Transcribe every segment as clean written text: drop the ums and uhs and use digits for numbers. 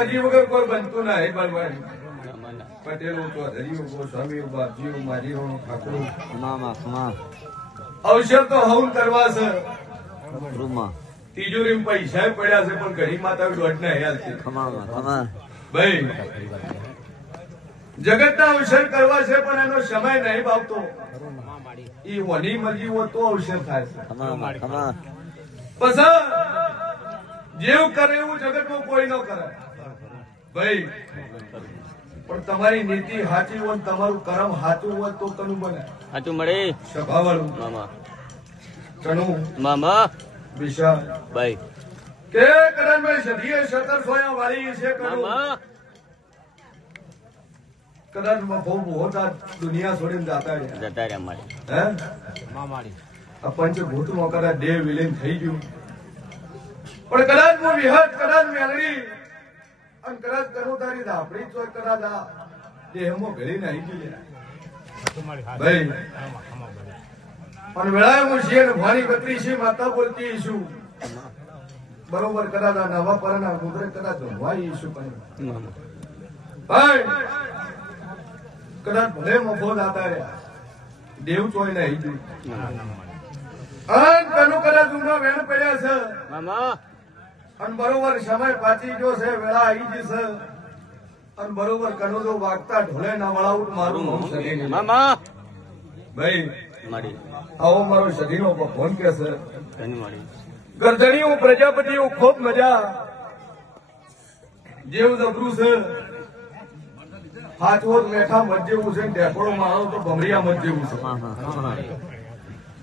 મરજી વગર કોઈ બનતું નહીં બનવાનું. પટેલો ચૌધરીઓ ગોસ્વામીઓ બાપજીઓ માજીઓ ઠાકોર અવસર તો હવન કરવા છે. તિજોરી પૈસા પડ્યા છે પણ ઘણી માતા દોઢ ને હેલ છે ભાઈ. જગત ના અવસર કરવા છે પણ એનો સમય નહીં ભાવતો. એ વની મરજી હોય તો અવસર થાય છે. પછી જેવું કરે એવું જગતમાં કોઈ ન કરે ભાઈ. પણ તમારી નીતિ સાચી હોય તમારું કર્મ સાચું હોય તો કનું બને સાચું મળે. સભાવાળું મામા કનું મામા વિશાલ ભાઈ કે કદાચ સદીએ 1700 વાળી છે કનું કદાચ બહુ મોટા દુનિયા છોડીને જતા રહ્યા મારી હે આ પંચભૂતમાં કદાચ દેહ વિલીન થઈ ગયું. પણ કદાચ હું વિહત કદાચ મેળવી અને કદાચ કરું તારી ધાપડી ચોર કદાચ આ દેહમાં ભેળીને આવી ગઈ ભાઈ. અને વેળાએ હું છીએ ને ભાણી કતરી છે માતા બોલતી છું બરોબર. કદાચ આ નવા પરના મુદ્રે કદાચ ભવાઈ છું ભાઈ. કદાચ ભલે મફો જાતા રહ્યા દેવ ચોઈ ને આવી ગયું. કનું કદાચ ઊંઘા વેણ પડ્યા છે મામા અને બરોબર સમય પાછી ગયો છે વેળા આવી જશે અને બરોબર કનો જો વાગતા ઢોલે ના વળાવું મારું નામ સદી મામા ભાઈ મારી આવો મારો સદીનો ફોન કે છે મારી ગરદણી હું પ્રજાપતિ હું ખૂબ મજા જેવું જબરું છે. હાથવો મેઠા મત જેવું છે ઢેકોડો મારો તો ભમરિયા મત જેવું છે.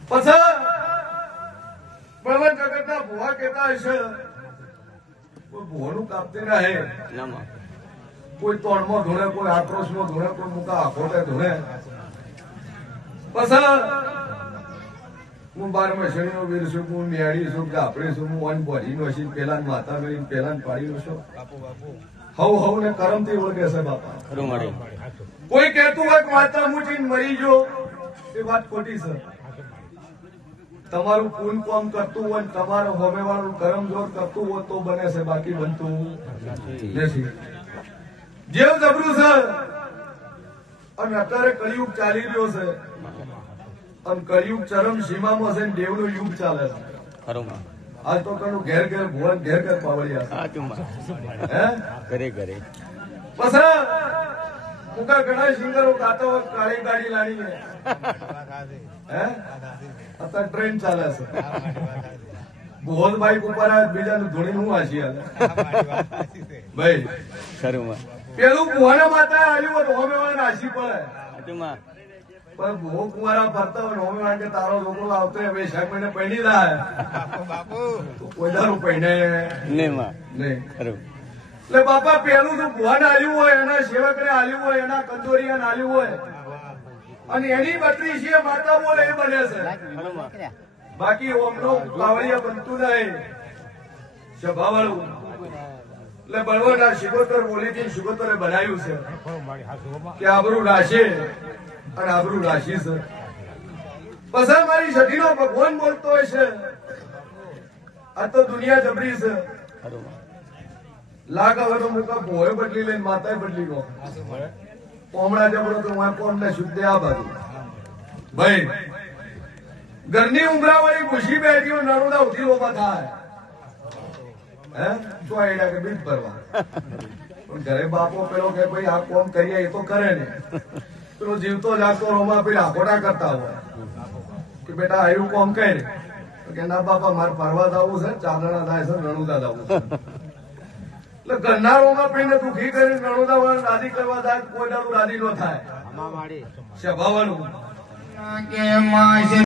પછી બળવંત જગતના ભુવા કહેતા હશે કોઈ ભુવાનું કાપતી ના હે કોઈ તોડમાં ધોણે કોઈ આક્રોશમાં ધોણે કોઈ મુકા આખોટે ધોણે. પછી હું 12 શનિનો વીર છું હું મેળી છું ગાપડી છું હું વન બોડીનો છું પેલા માતા મેળી પેલા પાડી છું હવ ને કરમથી ઓળખે છે બાપા. કોઈ કહેતું હોય કે માતા મૂકીને મરી ગયો એ વાત ખોટી છે. તમારું પૂન કામ કરતું હોય તમારું હોમે વાળું કરમ જોર કરતું હોય તો બને છે બાકી બનતું નથી. જેવું જબરું છે અને અત્યારે કળિયુગ ચાલી રહ્યો છે અને કળિયુગ ચરમ સીમામાં છે દેવનું યુગ ચાલે છે. આજ તો કનું ઘેર ઘેર ભુવન ઘેર ઘેર પાવડિયા ઘરે ઘરે પછી મુકા ઘણા સિંગરો ગાતો કાળી ગાડી લાણી હે અત્યારે ટ્રેન ચાલે છે. ભુવન બાઈક ઉપર આવે બીજાનું ધોણી હું વાંચી હાલે ભાઈ. પેલું ભુવાના માતા આવ્યું હોય હોમે વાળા નાસી પડે પણ ભૂ કુંવારા ફરતા હોય હોમે વાળા કે તારો છોકરો આવતો હોય વૈશાખ મહિને પહેરી જાય કોઈ દારૂ પહેને નહીં. એટલે બાપા પેલું જો ભુવાને આલ્યું હોય એના સેવકને આલ્યું હોય એના કંદોરિયાને આલ્યું હોય અને એની બત્રી છે માતા બોલે એ બને છે. બાકી ઓમનો કાવડિયા બનતું નહીં સભાવાળું. એટલે બળવંત શિકોતર બોલીથી શિકોતરે બનાવ્યું છે કે આબરૂ રાશે અને આબરૂ રાશી છે. પછી મારી સતીનો ભગવાન બોલતો હોય છે આ તો દુનિયા જબરી છે. લાગ હવે તો મુકા ભોય બદલી લઈને માતાએ બદલી ગયો કોમળા જબરો તો હું કોમ ને શુદ્ધ આ બાજુ ભાઈ. ઘરની ઉમરા વાળી ખુશી બેઠી હોય નરોડા ઉઠી ઉભા થાય હે તો આઈડા કે બીજ ભરવા પણ ઘરે બાપો પેલો કે ભાઈ આ કોમ કરીએ એ તો કરે ને પેલો જીવતો જાગતો રોમા પેલા આખોટા કરતા હોય કે બેટા આવ્યું કોમ કરે કે ના બાપા મારે ફરવા જવું છે ચાંદણા થાય છે રણુદા જવું છે. એટલે ગન્નારોમાં પીને દુખી કરીને રણુદા વાળા રાજી કરવા જાય કોઈ દાડું રાજી ન થાય. સ્વભાવનું